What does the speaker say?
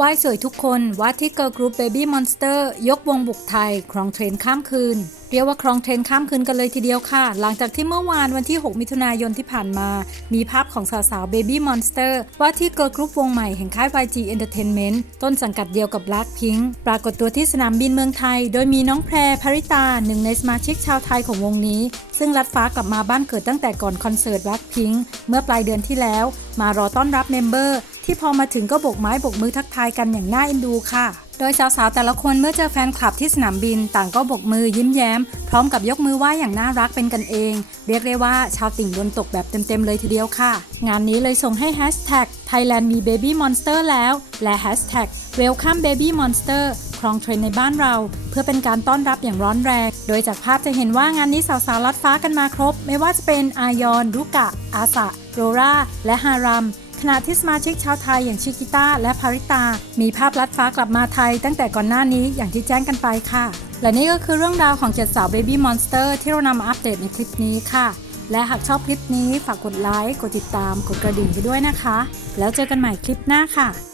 ไหว้สวยทุกคนวัดที่เกิร์ลกรุ๊ปเบบี้มอนสเตอร์ยกวงบุกไทย ครองเทรนข้ามคืน เรียกว่าครองเทรนข้ามคืนกันเลยทีเดียวค่ะ หลังจากที่เมื่อวานวันที่ 6 มิถุนายนที่ผ่านมา มีภาพของสาวๆ Baby Monster ว่าที่เกิร์ลกรุ๊ปวงใหม่แห่งค่าย YG Entertainment ต้นสังกัดเดียวกับ Blackpink ปรากฏตัวที่สนามบินเมืองไทย โดยมีน้องแพรภริตาหนึ่งในสมาชิกชาวไทยของวงนี้ ซึ่งลัดฟ้ากลับมาบ้านเกิดตั้งแต่ก่อนคอนเสิร์ต Blackpink เมื่อปลายเดือนที่แล้ว มารอต้อนรับเมมเบอร์ที่พอมาถึงก็โบกไม้โบกมือทักทายกันอย่างน่าเอ็นดูค่ะ โดยสาวๆแต่ละคนเมื่อเจอแฟนคลับที่สนามบิน ต่างก็บกมือยิ้มแย้ม พร้อมกับยกมือไหว้อย่างน่ารักเป็นกันเอง เรียกได้ว่าชาวติ่งโดนตกแบบเต็มๆเลยทีเดียวค่ะ งานนี้เลยส่งให้แฮชแท็ก Thailand มี Baby Monster แล้ว และแฮชแท็ก Welcome Baby Monster ครองเทรนในบ้านเรา เพื่อเป็นการต้อนรับอย่างร้อนแรง โดยจากภาพจะเห็นว่างานนี้สาวๆลัดฟ้ากันมาครบ ไม่ว่าจะเป็นอายอนรุกะ อาสะโรราและฮารัม ขณะที่สมาชิกชาวไทยอย่างชิกิต้าและภาริตา มีภาพลัดฟ้ากลับมาไทยตั้งแต่ก่อนหน้านี้อย่างที่แจ้งกันไปค่ะ และนี่ก็คือเรื่องราวของเจ็ดสาวเบบี้มอนสเตอร์ที่เรานำมาอัปเดตในคลิปนี้ค่ะ และหากชอบคลิปนี้ฝากกดไลค์ กดติดตาม กดกระดิ่งไปด้วยนะคะ แล้วเจอกันใหม่คลิปหน้าค่ะ